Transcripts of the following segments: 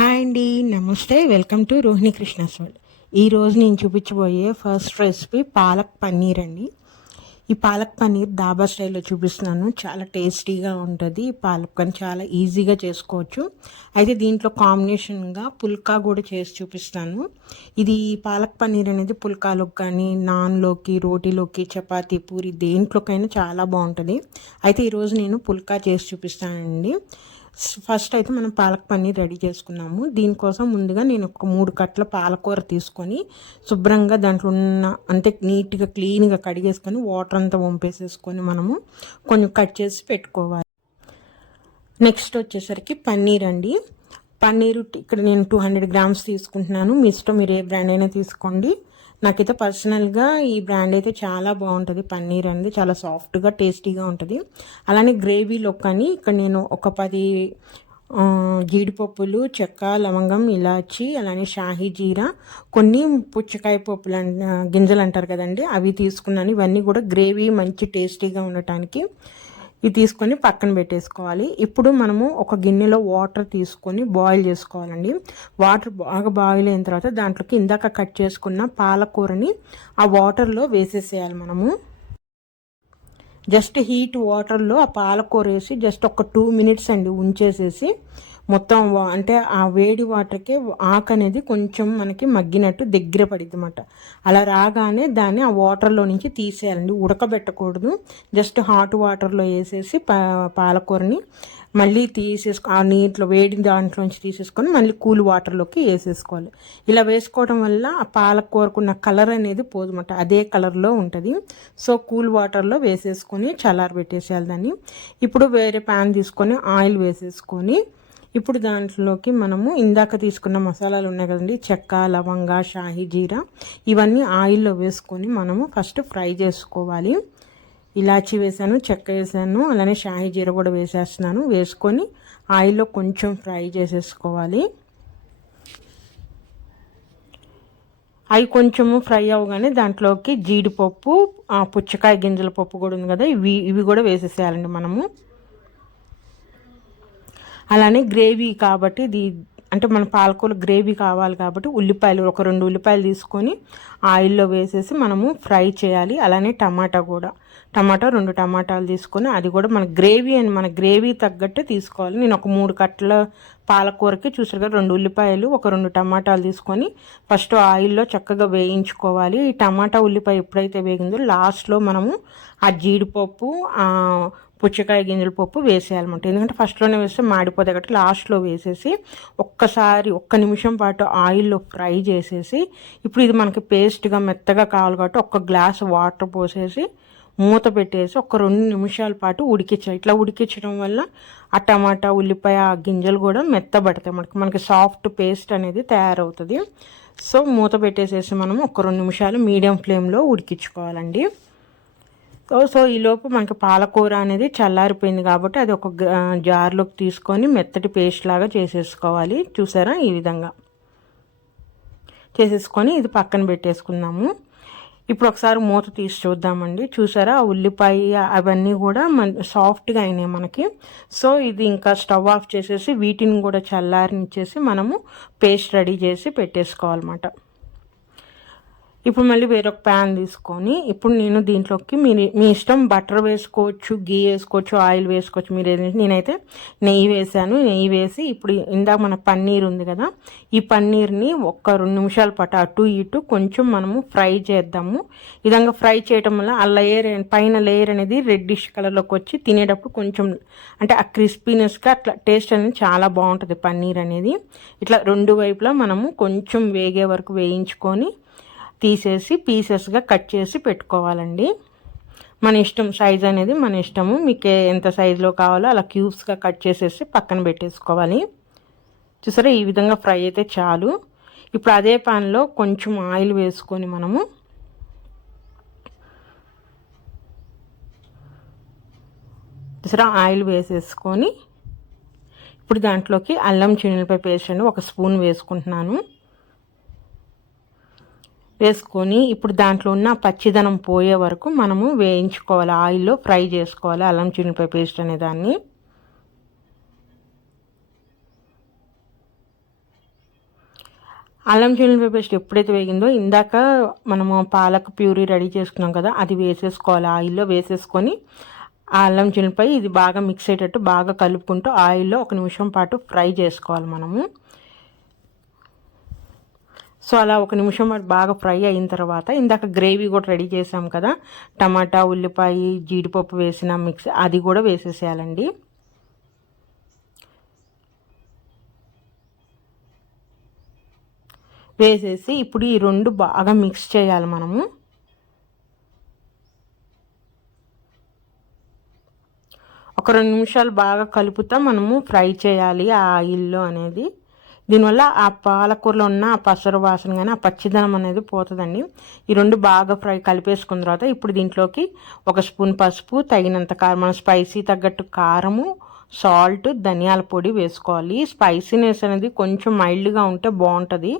Hi అండి, నమస్తే. Welcome to Rohini Krishna's world. ఈరోజు నేను చూపించబోయే ఫస్ట్ రెసిపీ పాలక్ పన్నీర్ అండి. ఈ పాలక్ పన్నీర్ దాబా స్టైల్లో చూపిస్తున్నాను. చాలా టేస్టీగా ఉంటుంది. పాలక్ పన్నీర్ చాలా ఈజీగా చేసుకోవచ్చు. అయితే దీంట్లో కాంబినేషన్గా పుల్కా కూడా చేసి చూపిస్తాను. ఇది పాలక్ పన్నీర్ అనేది పుల్కాలోకి కానీ, నాన్లోకి, రోటీలోకి, చపాతీ, పూరి దేంట్లోకైనా చాలా బాగుంటుంది. అయితే ఈరోజు నేను పుల్కా చేసి చూపిస్తానండి. ఫస్ట్ అయితే మనం పాలక్ పన్నీర్ రెడీ చేసుకున్నాము. దీనికోసం ముందుగా నేను ఒక 3 కట్టల పాలకూర తీసుకొని శుభ్రంగా దాంట్లో ఉన్న అంటే నీట్గా క్లీన్గా కడిగేసుకొని వాటర్ అంతా వంపేసేసుకొని మనము కొంచెం కట్ చేసి పెట్టుకోవాలి. నెక్స్ట్ వచ్చేసరికి పన్నీర్ అండి. పన్నీరు ఇక్కడ నేను 200 గ్రామ్స్ తీసుకుంటున్నాను. మీ ఇష్టం, మీరు ఏ బ్రాండ్ అయినా తీసుకోండి. నాకైతే పర్సనల్గా ఈ బ్రాండ్ అయితే చాలా బాగుంటుంది. పన్నీర్ అనేది చాలా సాఫ్ట్గా టేస్టీగా ఉంటుంది. అలానే గ్రేవీలో కానీ ఇక్కడ నేను ఒక 10 జీడిపప్పులు, చెక్క, లవంగం, ఇలాచి, అలానే షాహీ జీరా, కొన్ని పుచ్చకాయ పప్పులు గింజలు అంటారు కదండి, అవి తీసుకున్నాను. ఇవన్నీ కూడా గ్రేవీ మంచి టేస్టీగా ఉండటానికి ఇది తీసుకొని పక్కన పెట్టేసుకోవాలి. ఇప్పుడు మనము ఒక గిన్నెలో వాటర్ తీసుకొని బాయిల్ చేసుకోవాలండి. వాటర్ బాగా బాయిల్ అయిన తర్వాత దాంట్లోకి ఇందాక కట్ చేసుకున్న పాలకూరని ఆ వాటర్లో వేసేసేయాలి. మనము జస్ట్ హీట్ వాటర్లో ఆ పాలకూర వేసి జస్ట్ ఒక 2 మినిట్స్ అండి ఉంచేసేసి మొత్తం అంటే ఆ వేడి వాటర్కే ఆకు అనేది కొంచెం మనకి మగ్గినట్టు దగ్గర పడిద్ది అన్నమాట. అలా రాగానే దాన్ని ఆ వాటర్లో నుంచి తీసేయాలండి. ఉడకబెట్టకూడదు. జస్ట్ హాట్ వాటర్లో వేసేసి పాలకూరని మళ్ళీ ఆ నీటిలో వేడి దాంట్లోంచి తీసేసుకొని మళ్ళీ కూల్ వాటర్లోకి వేసేసుకోవాలి. ఇలా వేసుకోవడం వల్ల ఆ పాలకూరకున్న కలర్ అనేది పోదన్నమాట, అదే కలర్లో ఉంటుంది. సో కూల్ వాటర్లో వేసేసుకొని చల్లారబెట్టేసేయాలి దాన్ని. ఇప్పుడు వేరే ప్యాన్ తీసుకొని ఆయిల్ వేసేసుకొని ఇప్పుడు దాంట్లోకి మనము ఇందాక తీసుకున్న మసాలాలు ఉన్నాయి కదండి, చెక్క, లవంగ, షాహీ జీరా, ఇవన్నీ ఆయిల్లో వేసుకొని మనము ఫస్ట్ ఫ్రై చేసుకోవాలి. ఇలాచీ వేసాను, చెక్క వేసాను, అలానే షాహీ జీరా కూడా వేసేస్తున్నాను. వేసుకొని ఆయిల్లో కొంచెం ఫ్రై చేసేసుకోవాలి. అవి కొంచెము ఫ్రై అవ్వగానే దాంట్లోకి జీడిపప్పు, పుచ్చకాయ గింజల పప్పు కూడా ఉంది కదా, ఇవి కూడా వేసేసేయాలండి మనము. అలానే గ్రేవీ కాబట్టి అంటే మన పాలకూర గ్రేవీ కావాలి కాబట్టి ఉల్లిపాయలు ఒక 2 ఉల్లిపాయలు తీసుకొని ఆయిల్లో వేసేసి మనము ఫ్రై చేయాలి. అలానే టమాటా 2 టమాటాలు తీసుకొని అది కూడా మన గ్రేవీ తగ్గట్టు తీసుకోవాలి. నేను ఒక 3 కట్టల పాలకూరకి చూసారు కదా 2 ఉల్లిపాయలు, ఒక 2 టమాటాలు తీసుకొని ఫస్ట్ ఆయిల్లో చక్కగా వేయించుకోవాలి. ఈ టమాటా ఉల్లిపాయ ఎప్పుడైతే వేగిందో లాస్ట్లో మనము ఆ జీడిపప్పు, పుచ్చకాయ గింజల పప్పు వేసేయాలన్నమాట. ఎందుకంటే ఫస్ట్లోనే వేస్తే మాడిపోతాయి కాబట్టి లాస్ట్లో వేసేసి ఒక్క నిమిషం పాటు ఆయిల్లో ఫ్రై చేసేసి ఇప్పుడు ఇది మనకి పేస్ట్గా మెత్తగా కావాలి కాబట్టి 1 గ్లాస్ వాటర్ పోసేసి మూత పెట్టేసి ఒక 2 నిమిషాల పాటు ఉడికించాలి. ఇట్లా ఉడికించడం వల్ల ఆ టమాటా, ఉల్లిపాయ, ఆ గింజలు కూడా మెత్తబడతాయి. మనకి సాఫ్ట్ పేస్ట్ అనేది తయారవుతుంది. సో మూత పెట్టేసేసి మనం ఒక 2 నిమిషాలు మీడియం ఫ్లేమ్లో ఉడికించుకోవాలండి. సో ఈలోపు మనకి పాలకూర అనేది చల్లారిపోయింది కాబట్టి అది ఒక జార్లోకి తీసుకొని మెత్తటి పేస్ట్ లాగా చేసేసుకోవాలి. చూసారా, ఈ విధంగా చేసేసుకొని ఇది పక్కన పెట్టేసుకుందాము. ఇప్పుడు ఒకసారి మూత తీసి చూద్దామండి. చూసారా, ఆ ఉల్లిపాయ అవన్నీ కూడా సాఫ్ట్గా అయినాయి మనకి. సో ఇది ఇంకా స్టవ్ ఆఫ్ చేసేసి వీటిని కూడా చల్లారనిచ్చేసి మనము పేస్ట్ రెడీ చేసి పెట్టేసుకోవాలన్నమాట. ఇప్పుడు మళ్ళీ వేరొక ప్యాన్ తీసుకొని ఇప్పుడు నేను దీంట్లోకి మీ ఇష్టం బటర్ వేసుకోవచ్చు, గీ వేసుకోవచ్చు, ఆయిల్ వేసుకోవచ్చు. నేనైతే నెయ్యి వేసాను. నెయ్యి వేసి ఇప్పుడు ఇందాక మన పన్నీర్ ఉంది కదా, ఈ పన్నీర్ని ఒక 2 నిమిషాల పాటు అటు ఇటు కొంచెం మనము ఫ్రై చేద్దాము. ఈ విధంగా ఫ్రై చేయడం వల్ల ఆ పైన లేయర్ అనేది రెడ్డిష్ కలర్లోకి వచ్చి తినేటప్పుడు కొంచెం అంటే ఆ క్రిస్పీనెస్గా అట్లా టేస్ట్ అనేది చాలా బాగుంటుంది పన్నీర్ అనేది. ఇట్లా 2 వైపులా మనము కొంచెం వేగే వరకు వేయించుకొని తీసేసి పీసెస్గా కట్ చేసి పెట్టుకోవాలండి. మన ఇష్టం, సైజ్ అనేది మన ఇష్టము. మీకు ఎంత సైజులో కావాలో అలా క్యూబ్స్గా కట్ చేసేసి పక్కన పెట్టేసుకోవాలి. చూసారా, ఈ విధంగా ఫ్రై అయితే చాలు. ఇప్పుడు అదే ప్యాన్లో కొంచెం ఆయిల్ వేసుకొని మనము చూసారా ఆయిల్ వేసేసుకొని ఇప్పుడు దాంట్లోకి అల్లం చిన్నులపాయ పేస్ట్ అండి 1 స్పూన్ వేసుకుంటున్నాను. వేసుకొని ఇప్పుడు దాంట్లో ఉన్న పచ్చిదనం పోయే వరకు మనము వేయించుకోవాలి, ఆయిల్లో ఫ్రై చేసుకోవాలి అల్లం చిన్నులపాయ పేస్ట్ అనే దాన్ని. అల్లం చిల్లిపాయ పేస్ట్ ఎప్పుడైతే వేగిందో ఇందాక మనము పాలక్ ప్యూరీ రెడీ చేసుకున్నాం కదా, అది వేసేసుకోవాలి. ఆయిల్లో వేసేసుకొని ఆ అల్లం చిల్లిపాయ ఇది బాగా మిక్స్ అయ్యేటట్టు బాగా కలుపుకుంటూ ఆయిల్లో 1 నిమిషం పాటు ఫ్రై చేసుకోవాలి మనము. సో అలా 1 నిమిషం పాటు బాగా ఫ్రై అయిన తర్వాత ఇందాక గ్రేవీ కూడా రెడీ చేసాం కదా, టమాటా, ఉల్లిపాయ, జీడిపప్పు వేసిన మిక్స్ అది కూడా వేసేసేయాలండి. వేసేసి ఇప్పుడు ఈ 2 బాగా మిక్స్ చేయాలి మనము. ఒక 2 నిమిషాలు బాగా కలుపుతా మనము ఫ్రై చేయాలి ఆ ఆయిల్లో అనేది. దీనివల్ల ఆ పాలకూరలో ఉన్న ఆ పసరు వాసన కానీ ఆ పచ్చిదనం అనేది పోతుందండి. ఈ 2 బాగా ఫ్రై కలిపేసుకున్న తర్వాత ఇప్పుడు దీంట్లోకి 1 స్పూన్ పసుపు, తగినంత కారం, మన స్పైసీ తగ్గట్టు కారము, సాల్ట్, ధనియాల పొడి వేసుకోవాలి. స్పైసీనెస్ అనేది కొంచెం మైల్డ్గా ఉంటే బాగుంటుంది.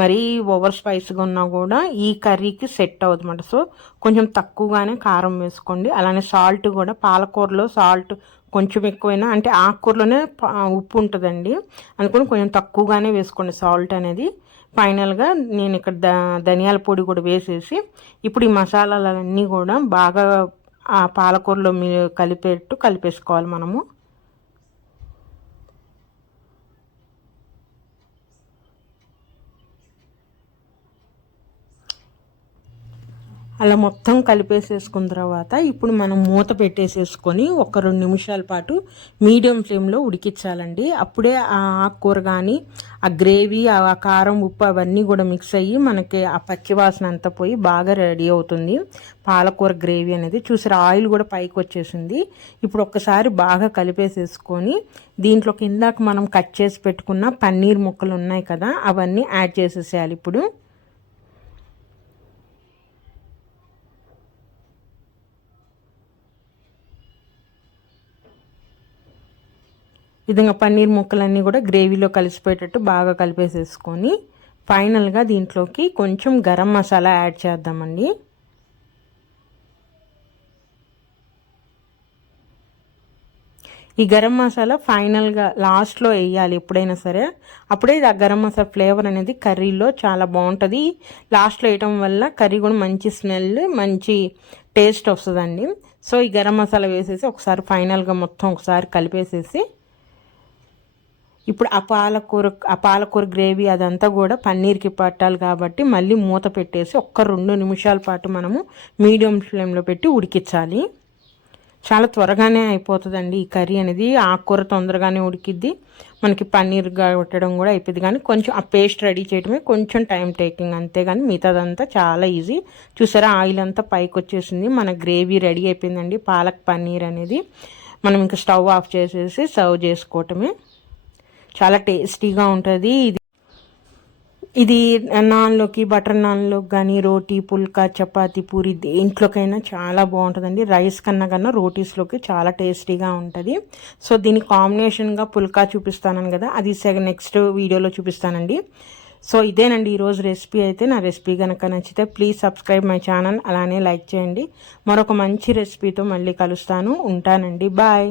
మరీ ఓవర్ స్పైసీగా ఉన్నా కూడా ఈ కర్రీకి సెట్ అవుతుందన్నమాట. సో కొంచెం తక్కువగానే కారం వేసుకోండి. అలానే సాల్ట్ కూడా, పాలకూరలో సాల్ట్ కొంచెం ఎక్కువైనా, అంటే ఆకుకూరలోనే ఉప్పు ఉంటుందండి, అనుకుని కొంచెం తక్కువగానే వేసుకోండి సాల్ట్ అనేది. ఫైనల్గా నేను ఇక్కడ ధనియాల పొడి కూడా వేసేసి ఇప్పుడు ఈ మసాలాలన్నీ కూడా బాగా ఆ పాలకూరలో కలిపేసుకోవాలి మనము. అలా మొత్తం కలిపేసేసుకున్న తర్వాత ఇప్పుడు మనం మూత పెట్టేసేసుకొని 1-2 నిమిషాల పాటు మీడియం ఫ్లేమ్లో ఉడికించాలండి. అప్పుడే ఆ ఆకుకూర కానీ ఆ గ్రేవీ, ఆ కారం, ఉప్పు అవన్నీ కూడా మిక్స్ అయ్యి మనకి ఆ పచ్చివాసన అంతా పోయి బాగా రెడీ అవుతుంది పాలకూర గ్రేవీ అనేది. చూసారు ఆయిల్ కూడా పైకి వచ్చేసింది. ఇప్పుడు ఒక్కసారి బాగా కలిపేసేసుకొని దీంట్లోకి ఇందాక మనం కట్ చేసి పెట్టుకున్న పన్నీర్ ముక్కలు ఉన్నాయి కదా, అవన్నీ యాడ్ చేసేసేయాలి ఇప్పుడు. విధంగా పన్నీర్ ముక్కలన్నీ కూడా గ్రేవీలో కలిసిపోయేటట్టు బాగా కలిపేసేసుకొని ఫైనల్గా దీంట్లోకి కొంచెం గరం మసాలా యాడ్ చేద్దామండి. ఈ గరం మసాలా ఫైనల్గా లాస్ట్లో వేయాలి ఎప్పుడైనా సరే. అప్పుడే ఆ గరం మసాలా ఫ్లేవర్ అనేది కర్రీలో చాలా బాగుంటుంది. లాస్ట్లో వేయటం వల్ల కర్రీ కూడా మంచి స్మెల్, మంచి టేస్ట్ వస్తుందండి. సో ఈ గరం మసాలా వేసేసి ఒకసారి ఫైనల్గా మొత్తం ఒకసారి కలిపేసేసి ఇప్పుడు ఆ పాలకూర గ్రేవీ అదంతా కూడా పన్నీర్కి పట్టాలి కాబట్టి మళ్ళీ మూత పెట్టేసి 1-2 నిమిషాల పాటు మనము మీడియం ఫ్లేమ్లో పెట్టి ఉడికించాలి. చాలా త్వరగానే అయిపోతుందండి ఈ కర్రీ అనేది. ఆకుకూర తొందరగానే ఉడికిద్ది, మనకి పన్నీర్ పెట్టడం కూడా అయిపోయింది. కానీ కొంచెం ఆ పేస్ట్ రెడీ చేయడమే కొంచెం టైం టేకింగ్, అంతేగాని మిగతాదంతా చాలా ఈజీ. చూసారా ఆయిల్ అంతా పైకి వచ్చేసింది, మన గ్రేవీ రెడీ అయిపోయిందండి పాలక్ పన్నీర్ అనేది. మనం ఇంకా స్టవ్ ఆఫ్ చేసేసి సర్వ్ చేసుకోవటమే. చాలా టేస్టీగా ఉంటుంది ఇది నాన్లోకి, బటర్ నాన్లోకి కానీ, రోటీ, పుల్కా, చపాతీ, పూరి దేంట్లోకైనా చాలా బాగుంటుందండి. రైస్ కన్నా రోటీస్లోకి చాలా టేస్టీగా ఉంటుంది. సో దీని కాంబినేషన్గా పుల్కా చూపిస్తాను కదా, అది నెక్స్ట్ వీడియోలో చూపిస్తానండి. సో ఇదేనండి ఈరోజు రెసిపీ అయితే. నా రెసిపీ కనుక నచ్చితే ప్లీజ్ సబ్స్క్రైబ్ మై ఛానల్, అలానే లైక్ చేయండి. మరొక మంచి రెసిపీతో మళ్ళీ కలుస్తాను. ఉంటానండి, బాయ్.